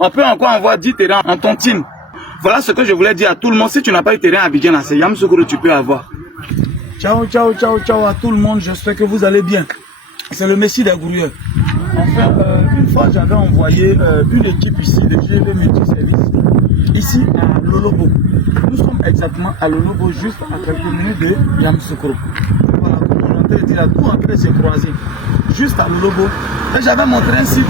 On peut encore avoir 10 terrains en ton team. Voilà ce que je voulais dire à tout le monde. Si tu n'as pas eu terrain à Abidjan, c'est Yamoussoukro tu peux avoir. Ciao, ciao, ciao, ciao à tout le monde. J'espère que vous allez bien. C'est le Messie des Gourieux. Enfin, une fois j'avais envoyé une équipe ici de GV Métier Service, ici à Lolobo. Nous sommes exactement à Lolobo, juste à quelques minutes de Yamoussoukro. Voilà, comme on entend dire, tout en train de se croiser. Juste à Lolobo. Et j'avais montré un site.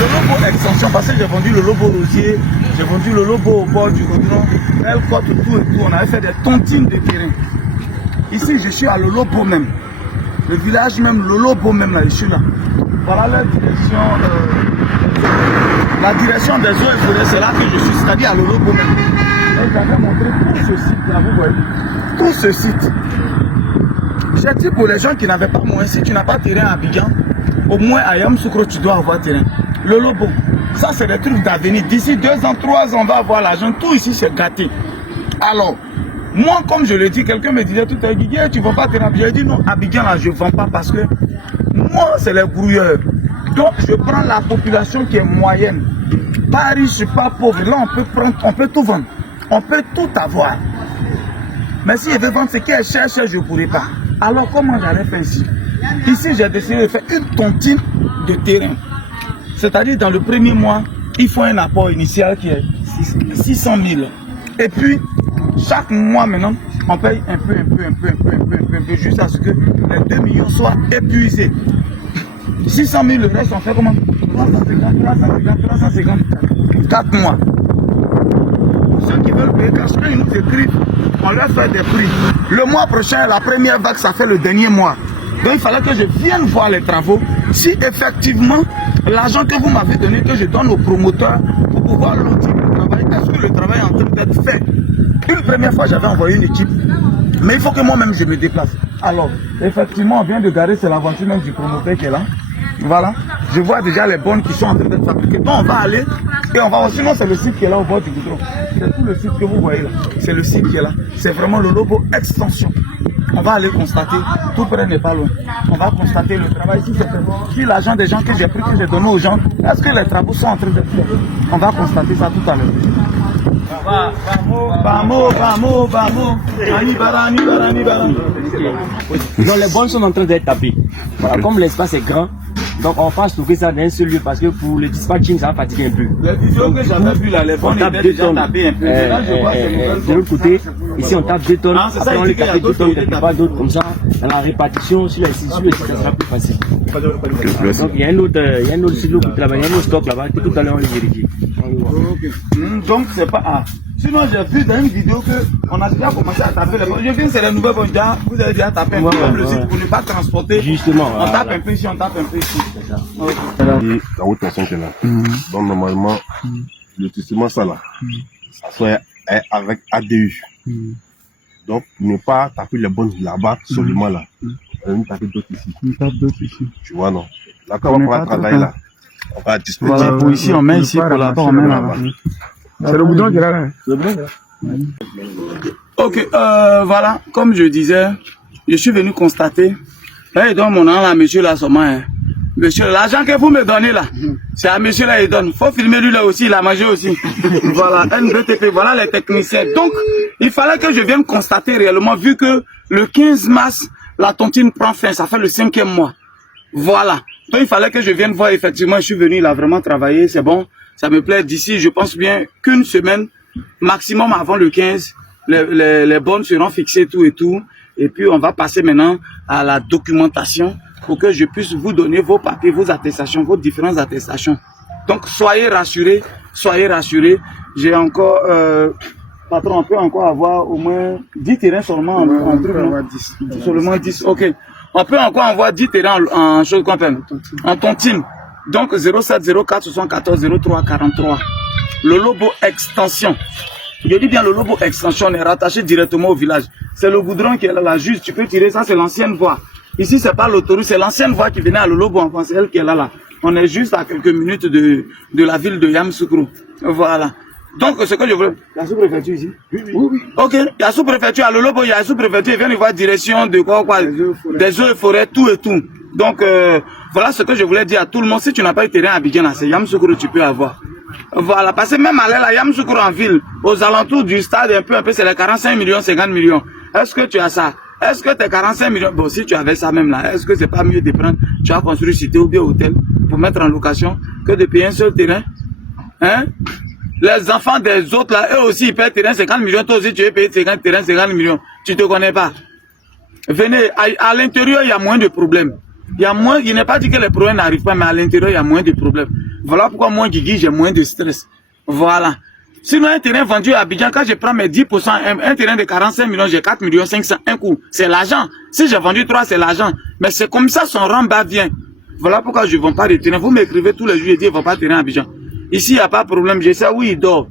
Lolobo extension, parce que j'ai vendu le Lobo Rosier, j'ai vendu le Lobo au bord du Godron, elle côte tout et tout. On avait fait des tontines de terrain. Ici, je suis à Lolobo même. Le village même, Lolobo même, là, je suis là. Voilà la direction des eaux et forêts, c'est là que je suis, c'est-à-dire à Lolobo même. Et j'avais montré tout ce site là, vous voyez. Tout ce site. J'ai dit pour les gens qui n'avaient pas moyen, si tu n'as pas terrain à Abidjan, au moins à Yamoussoukro, tu dois avoir terrain. Le Lobo, ça c'est des trucs d'avenir. D'ici 2 ans, 3 ans, on va avoir l'argent. Tout ici c'est gâté. Alors, moi comme je le dis, quelqu'un me disait tout à l'heure, tu ne vends pas terrain. J'ai dit non, Abidjan là je ne vends pas parce que moi c'est les brouilleurs. Donc je prends la population qui est moyenne. Pas riche, pas pauvre. Là on peut tout vendre. On peut tout avoir. Mais si je veux vendre ce qui est cher, je ne pourrais pas. Alors comment j'allais faire ici? Ici j'ai décidé de faire une tontine de terrain. C'est-à-dire dans le premier mois, il faut un apport initial qui est 600 000. Et puis, chaque mois maintenant, on paye un peu, jusqu'à ce que les 2 millions soient épuisés. 600 000, le reste, on fait comment? 350, 4 mois. Pour ceux qui veulent payer, quand ils nous écrivent, on leur fait des prix. Le mois prochain, la première vague, ça fait le dernier mois. Donc il fallait que je vienne voir les travaux. Si effectivement, l'argent que vous m'avez donné, que je donne aux promoteurs pour pouvoir lotir le travail, est-ce que le travail est en train d'être fait? Une première fois, j'avais envoyé une équipe, mais il faut que moi-même je me déplace. Alors, effectivement, on vient de garer, c'est l'aventure même du promoteur qui est là. Voilà, je vois déjà les bonnes qui sont en train d'être fabriquées. Donc on va aller et on va voir. Sinon, c'est le site qui est là au bord du goudron. C'est tout le site que vous voyez là. C'est le site qui est là. C'est vraiment le Lobo extension. On va aller constater, tout près n'est pas loin. On va constater le travail. Si l'argent des gens que j'ai pris, que j'ai donné aux gens, est-ce que les travaux sont en train d'être faits? On va constater ça tout à l'heure. Donc les bonnes sont en train d'être tapées. Voilà, comme l'espace est grand, donc on va stocker ça dans un seul lieu parce que pour le dispatching ça va fatiguer un peu. Les vidéos que j'avais vues là, les bonnes étaient déjà tapées un peu. Là, je vois de l'autre côté, ici on tape 2 tonnes, après on les tape 2 tonnes, pas d'autres comme ça. Dans la répartition sur les tissus, ça sera plus facile. Donc il y a un autre silo qui travaille, il y a un autre stock là-bas, tout à l'heure on les vérifie. Donc c'est pas... Ah. Sinon j'ai vu dans une vidéo qu'on a déjà commencé à taper les bonnes. Je viens, c'est les nouvelles bonnes. Vous avez déjà tapé un peu comme le site pour ne pas transporter. Justement. On tape un peu ici, on tape un peu ici. C'est ça. Et la haute tension qui est là. Donc normalement, le testament ça là, ça soit avec ADU. Donc ne pas taper les bonnes là-bas seulement là. On taper d'autres ici. On tape d'autres ici. Tu vois non. Là quand on va travailler là, on va disposer. Voilà, pour ici on met ici, pour là-bas on met là-bas. C'est le boudin qui est là. Ok, voilà, comme je disais, je suis venu constater. Là, il donne mon nom là, monsieur là, seulement. Hein. Monsieur, l'argent que vous me donnez là, c'est à monsieur là, il donne. Faut filmer lui là aussi, il a mangé aussi. Voilà, NBTP, voilà les techniciens. Donc, il fallait que je vienne constater réellement, vu que le 15 mars, la tontine prend fin, ça fait le 5e mois. Voilà. Donc, il fallait que je vienne voir, effectivement, je suis venu, il a vraiment travaillé, c'est bon. Ça me plaît. D'ici, je pense bien qu'une semaine, maximum avant le 15, les bonnes seront fixées, tout et tout. Et puis, on va passer maintenant à la documentation pour que je puisse vous donner vos papiers, vos attestations, vos différentes attestations. Donc, soyez rassurés, soyez rassurés. J'ai encore, patron, on peut encore avoir au moins 10 terrains seulement en truc, non? Seulement 10, ok. On peut encore avoir 10 terrains en chose qu'on appelle, en tontine. Donc 07 04 74 03 43. Le Lobo extension. Je dis bien le Lobo extension, on est rattaché directement au village. C'est le goudron qui est là, juste. Tu peux tirer ça, c'est l'ancienne voie. Ici, c'est pas l'autoroute, c'est l'ancienne voie qui venait à le Lobo en France, c'est elle qui est là. On est juste à quelques minutes de la ville de Yamoussoukro. Voilà. Donc, ce que je veux. Il y a sous-préfecture ici? Oui. Ok, il y a sous-préfecture à le Lobo, il y a sous-préfecture, il vient de voir direction de quoi, des eaux et forêts, tout et tout. Donc, voilà ce que je voulais dire à tout le monde. Si tu n'as pas eu terrain à Abidjan, c'est Yamoussoukro tu peux avoir. Voilà, parce que même à la Yamoussoukro en ville, aux alentours du stade, un peu, c'est les 45 millions, 50 millions. Est-ce que tu as ça? Est-ce que tes 45 millions, bon, si tu avais ça même là, est-ce que c'est pas mieux de prendre, tu as construit cité ou bien hôtel pour mettre en location que de payer un seul terrain? Hein? Les enfants des autres là, eux aussi ils payent terrain 50 millions, toi aussi tu veux payer 50 terrain 50 millions. Tu te connais pas. Venez, à l'intérieur il y a moins de problèmes. Il y a moins, il n'est pas dit que les problèmes n'arrivent pas, mais à l'intérieur il y a moins de problèmes. Voilà pourquoi moi Guigui j'ai moins de stress. Voilà. Sinon un terrain vendu à Abidjan, quand je prends mes 10%, un terrain de 45 millions, j'ai 4 millions 500, un coup. C'est l'argent. Si j'ai vendu 3, c'est l'argent. Mais c'est comme ça son rang-bas vient. Voilà pourquoi je ne vends pas de terrain. Vous m'écrivez tous les jours, je dis, il ne vend pas de terrain à Abidjan. Ici, il n'y a pas de problème. Je sais où il dort.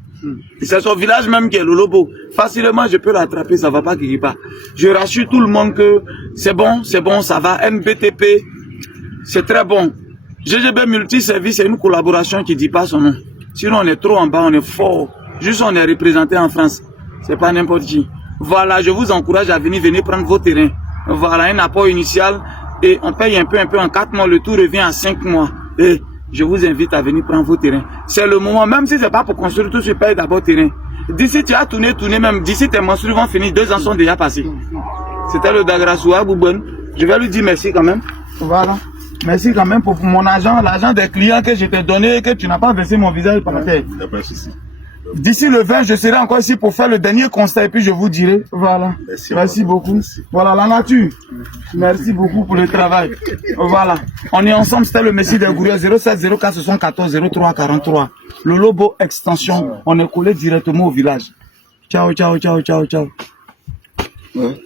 C'est son village même qui est le Lobo. Facilement, je peux l'attraper, ça ne va pas qu'il pas. Je rassure tout le monde que c'est bon, ça va. NBTP, c'est très bon. GGB Multiservice, c'est une collaboration qui ne dit pas son nom. Sinon, on est trop en bas, on est fort. Juste, on est représenté en France. C'est pas n'importe qui. Voilà, je vous encourage à venir prendre vos terrains. Voilà, un apport initial et on paye un peu en 4 mois. Le tout revient à 5 mois. Et je vous invite à venir prendre vos terrains. C'est le moment, même si c'est pas pour construire tout, je paye d'abord terrain. D'ici, tu as tourné, même. D'ici, tes menstrues vont finir. 2 ans sont déjà passés. C'était le Dagrasoua Boubon. Je vais lui dire merci quand même. Voilà. Merci quand même pour mon argent, l'argent des clients que je t'ai donné et que tu n'as pas versé mon visage par terre. Il n'y a pas de souci. D'ici le 20, je serai encore ici pour faire le dernier constat et puis je vous dirai. Voilà. Merci beaucoup. Merci. Voilà la nature. Merci beaucoup pour le travail. Voilà. On est ensemble, c'était le Messie des Gouriers 07 04 74 03 43. Le Lobo Extension. On est collé directement au village. Ciao, ciao, ciao, ciao, ciao. Ouais.